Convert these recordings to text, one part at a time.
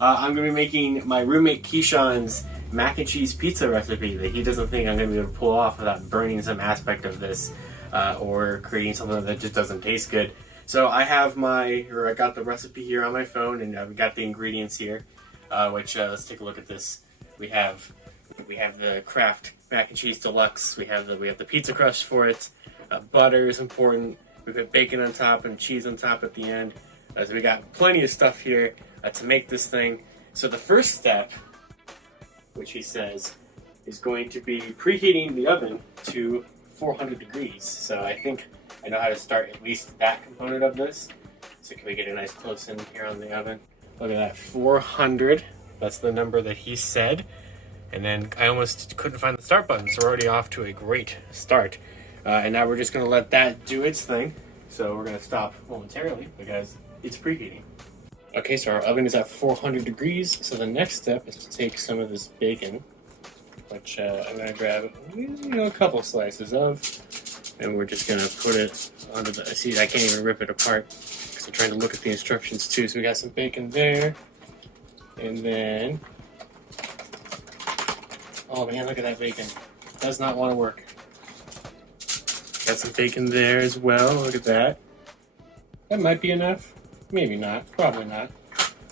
I'm going to be making my roommate Keyshawn's mac and cheese pizza recipe that he doesn't think I'm going to be able to pull off without burning some aspect of this or creating something that just doesn't taste good. So I got the recipe here on my phone, and we got the ingredients here, which let's take a look at this. We have the Kraft mac and cheese deluxe. We have the pizza crust for it. Butter is important. We put bacon on top and cheese on top at the end. So we got plenty of stuff here to make this thing. So the first step, which he says, is going to be preheating the oven to 400 degrees. So I think I know how to start at least that component of this. So can we get a nice close in here on the oven? Look at that, 400. That's the number that he said. And then I almost couldn't find the start button, so we're already off to a great start. And now we're just going to let that do its thing. So we're going to stop momentarily because it's preheating. Okay, so our oven is at 400 degrees. So the next step is to take some of this bacon, which I'm going to grab a couple slices of. And we're just going to put it onto the... See, I can't even rip it apart because I'm trying to look at the instructions too. So we got some bacon there. And then... Oh man, look at that bacon. Does not want to work. Got some bacon there as well. Look at that. That might be enough. Maybe not. Probably not.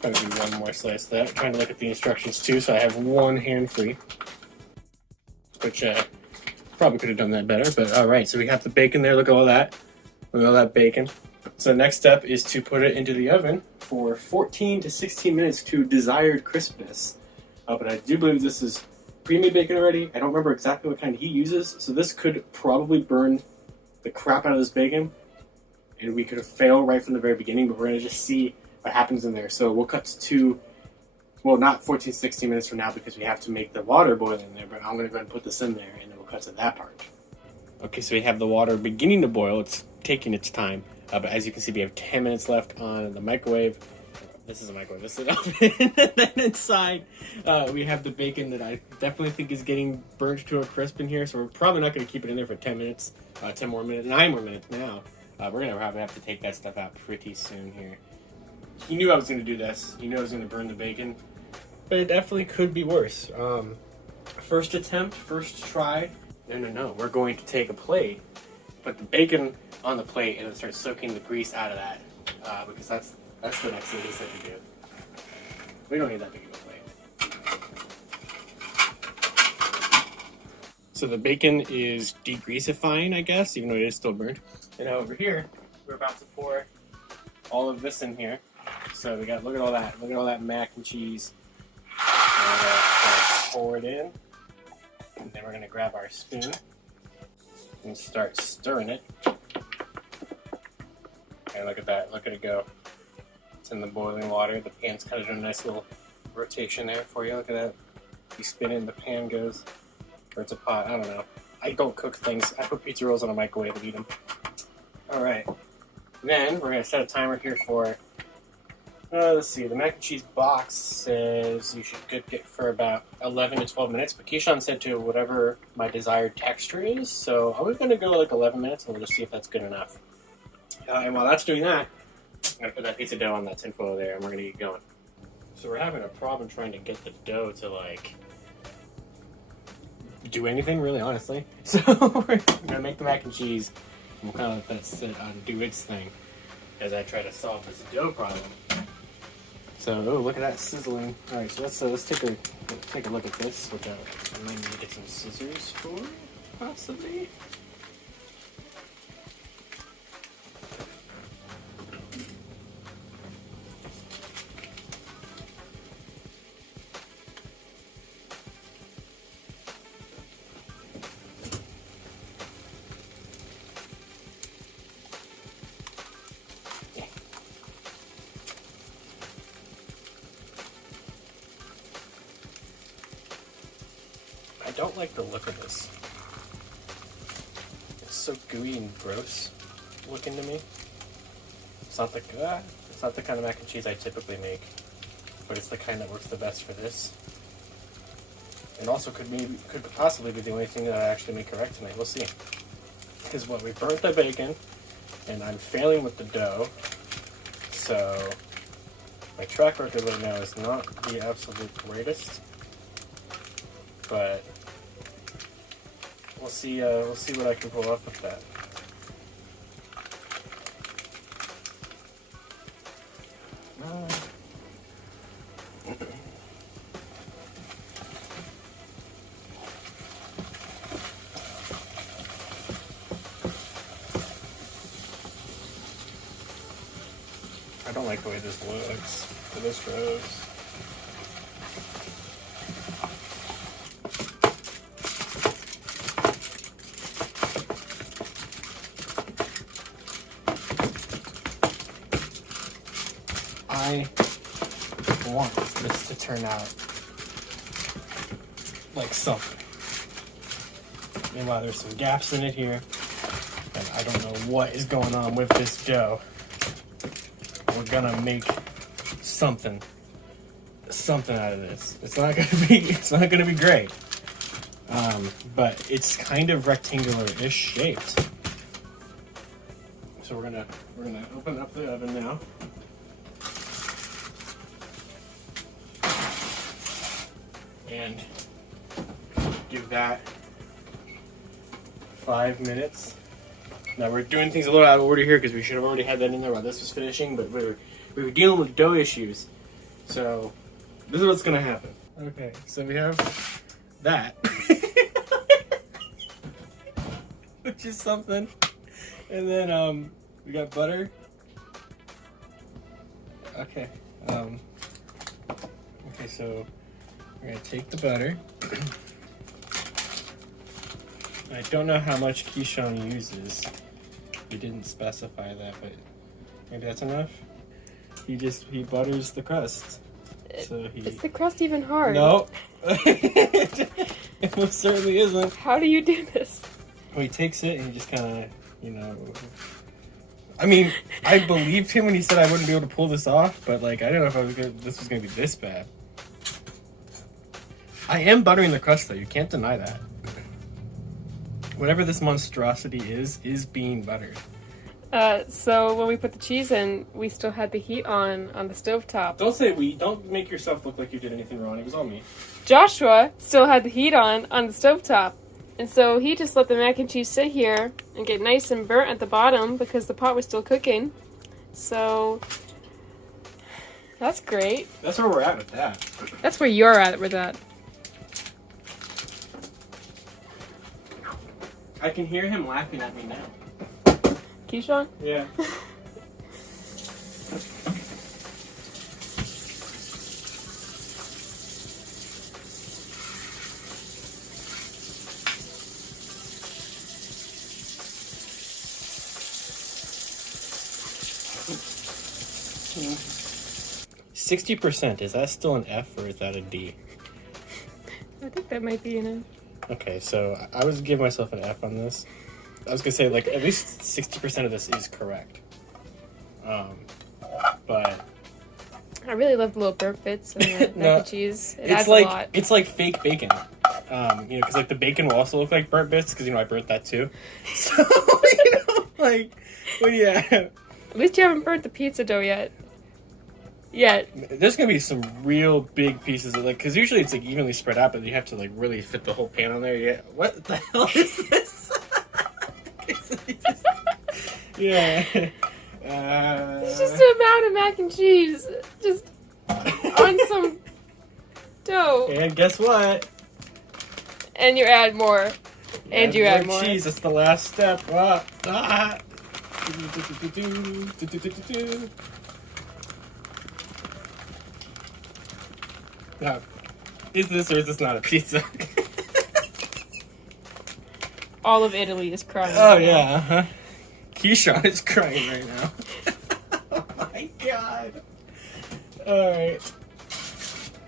Probably do one more slice of that. I'm trying to look at the instructions too, so I have one hand free. Which probably could have done that better, but alright. So we got the bacon there. Look at all that. Look at all that bacon. So the next step is to put it into the oven for 14 to 16 minutes to desired crispness. But I do believe this is pre-made bacon already. I don't remember exactly what kind he uses, so this could probably burn the crap out of this bacon, and we could have failed right from the very beginning, but we're going to just see what happens in there. So we'll cut to, well, not 14, 16 minutes from now because we have to make the water boil in there, but I'm going to go ahead and put this in there, and then we'll cut to that part. Okay, so we have the water beginning to boil. It's taking its time, but as you can see, we have 10 minutes left on the microwave. This is a microwave. This is an oven. And then inside, we have the bacon that I definitely think is getting burnt to a crisp in here. So we're probably not going to keep it in there for 10 minutes, 10 more minutes, 9 more minutes now. We're going to probably have to take that stuff out pretty soon here. He knew I was going to do this. He knew I was going to burn the bacon. But it definitely could be worse. First attempt, first try. No. We're going to take a plate, put the bacon on the plate, and then start soaking the grease out of that. Because that's the next thing he said to do. We don't need that big of a plate. So the bacon is degreasifying, I guess, even though it is still burnt. And over here, we're about to pour all of this in here. So we got, look at all that. Look at all that mac and cheese. And we're gonna pour it in. And then we're gonna grab our spoon and start stirring it. And look at that, look at it go. It's in the boiling water. The pan's kind of doing a nice little rotation there for you. Look at that. You spin it and the pan goes, or it's a pot, I don't know. I don't cook things. I put pizza rolls on a microwave and eat them. Alright. Then we're going to set a timer here for, let's see, the mac and cheese box says you should get for about 11 to 12 minutes, but Keyshawn said to whatever my desired texture is, so I'm going to go like 11 minutes and we'll just see if that's good enough. And while that's doing that, I'm going to put that pizza dough on that tinfoil there, and we're going to get going. So we're having a problem trying to get the dough to, like, do anything, really, honestly. So we're going to make the mac and cheese, and we'll kind of let that sit and do its thing as I try to solve this dough problem. So, oh, look at that sizzling. All right, so let's take a look at this, which I might need to get some scissors for, possibly. I don't like the look of this. It's so gooey and gross looking to me. It's not the kind of mac and cheese I typically make, but it's the kind that works the best for this. And also could possibly be the only thing that I actually make correct tonight. We'll see. Because what, we burnt the bacon, and I'm failing with the dough. So My track record right now is not the absolute greatest, but we'll see. We'll see what I can pull off with that. I don't like the way this looks for this rose. I want this to turn out like something. Meanwhile, there's some gaps in it here, and I don't know what is going on with this dough. We're gonna make something out of this. It's not gonna be great, but it's kind of rectangular-ish shaped. So we're gonna open up the oven now. And give that 5 minutes. Now we're doing things a little out of order here because we should have already had that in there while this was finishing, but we were dealing with dough issues. So this is what's gonna happen. Okay, so we have that, which is something, and then we got butter. Okay, okay, so we're gonna take the butter. I don't know how much Keyshawn uses. He didn't specify that, but maybe that's enough. He butters the crust. So Is the crust even hard? No. It most certainly isn't. How do you do this? Well, he takes it and he just kind of, I mean, I believed him when he said I wouldn't be able to pull this off, but like I don't know if this was gonna be this bad. I am buttering the crust though. You can't deny that. Whatever this monstrosity is being buttered. So when we put the cheese in, we still had the heat on the stovetop. Don't make yourself look like you did anything wrong. It was all me. Joshua still had the heat on the stovetop. And so he just let the mac and cheese sit here and get nice and burnt at the bottom because the pot was still cooking. So that's great. That's where we're at with that. That's where you're at with that. I can hear him laughing at me now. Keyshawn? Yeah. Hmm. 60%, is that still an F or is that a D? I think that might be an F. Okay, so I was giving myself an F on this. I was gonna say like at least 60% of this is correct. But I really love the little burnt bits and the mac and cheese. It adds a a lot. It's like fake bacon. Because like the bacon will also look like burnt bits because I burnt that too. So like, what yeah. At least you haven't burnt the pizza dough yet. There's gonna be some real big pieces of because usually it's like evenly spread out, but you have to like really fit the whole pan on there. Yeah, what the hell is this? Yeah. It's just an amount of mac and cheese, just on some dough. And guess what? And you add more. And you add more. Cheese. It's the last step. Now, is this or is this not a pizza? All of Italy is crying. Oh, right yeah. Uh-huh. Keyshawn is crying right now. Oh, my God. All right.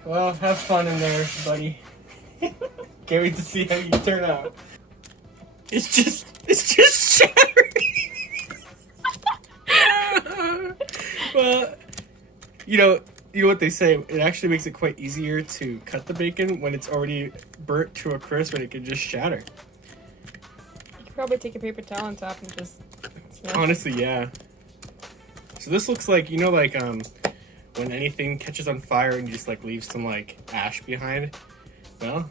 Well, have fun in there, buddy. Can't wait to see how you turn out. It's just shattering. Well, you know what they say, it actually makes it quite easier to cut the bacon when it's already burnt to a crisp and it can just shatter. You could probably take a paper towel on top and just smash. Honestly, yeah. So this looks like, when anything catches on fire and just like leaves some like ash behind, well,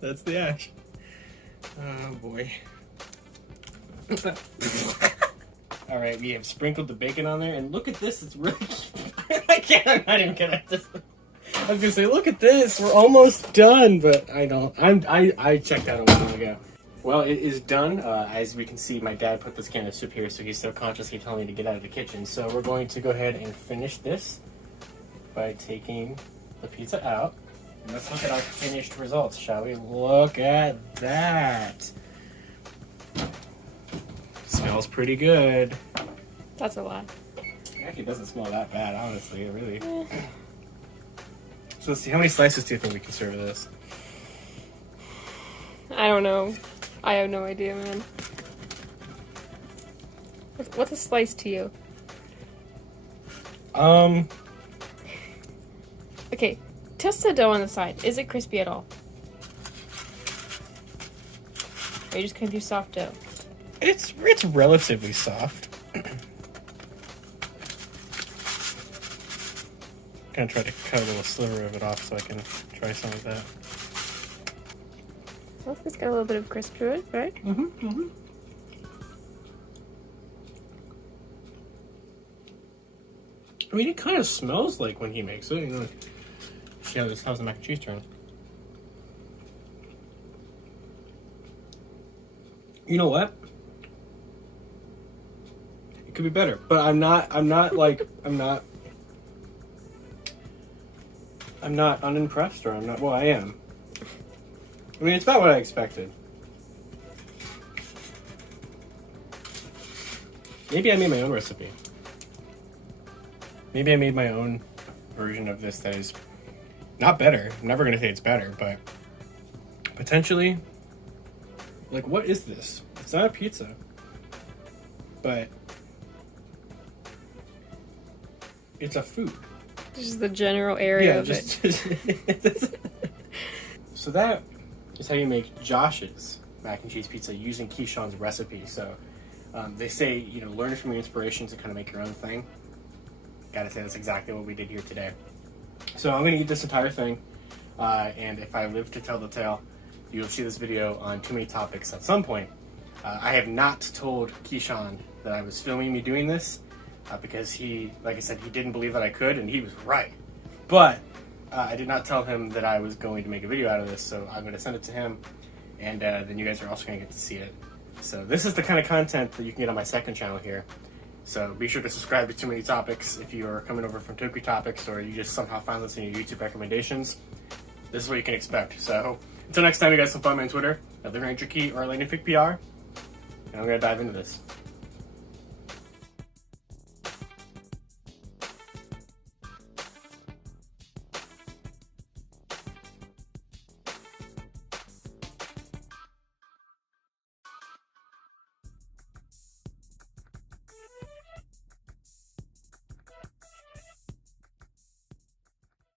that's the ash. Oh boy. All right, we have sprinkled the bacon on there, and look at this. It's really. I'm not even gonna. I was gonna say, look at this. We're almost done, but I don't. I checked out a while ago. Well, it is done. As we can see, my dad put this can of soup here, so he's subconsciously telling me to get out of the kitchen. So we're going to go ahead and finish this by taking the pizza out. And let's look at our finished results, shall we? Look at that. Smells pretty good. That's a lot. It actually doesn't smell that bad, honestly. Really. So let's see. How many slices do you think we can serve of this? I don't know. I have no idea, man. What's a slice to you? Okay, test the dough on the side. Is it crispy at all? Or are you just gonna do soft dough? It's relatively soft. Gonna try to cut a little sliver of it off so I can try some of that. Well, it's got a little bit of crisp to it, right? I mean, it kind of smells like when he makes it. You know, see how how's the mac and cheese turn? You know what? It could be better, but I'm not unimpressed, or I'm not. Well, I am. I mean, it's about what I expected. Maybe I made my own recipe. Maybe I made my own version of this that is not better. I'm never going to say it's better, but potentially, like, what is this? It's not a pizza, but it's a food. Just the general area of it. So that is how you make Josh's mac and cheese pizza using Keyshawn's recipe. So they say, you know, learn from your inspirations and kind of make your own thing. Gotta say, that's exactly what we did here today. So I'm gonna eat this entire thing, and if I live to tell the tale, you'll see this video on Too Many Topics at some point. I have not told Keyshawn that I was filming me doing this, because he, like I said, he didn't believe that I could, and he was right. But I did not tell him that I was going to make a video out of this, so I'm going to send it to him, and then you guys are also going to get to see it. So this is the kind of content that you can get on my second channel here. So be sure to subscribe to Too Many Topics if you are coming over from Toku Topics, or you just somehow found this in your YouTube recommendations. This is what you can expect. So until next time, you guys can find me on Twitter at The Ranger Key or Lightning Fig PR, and I'm going to dive into this.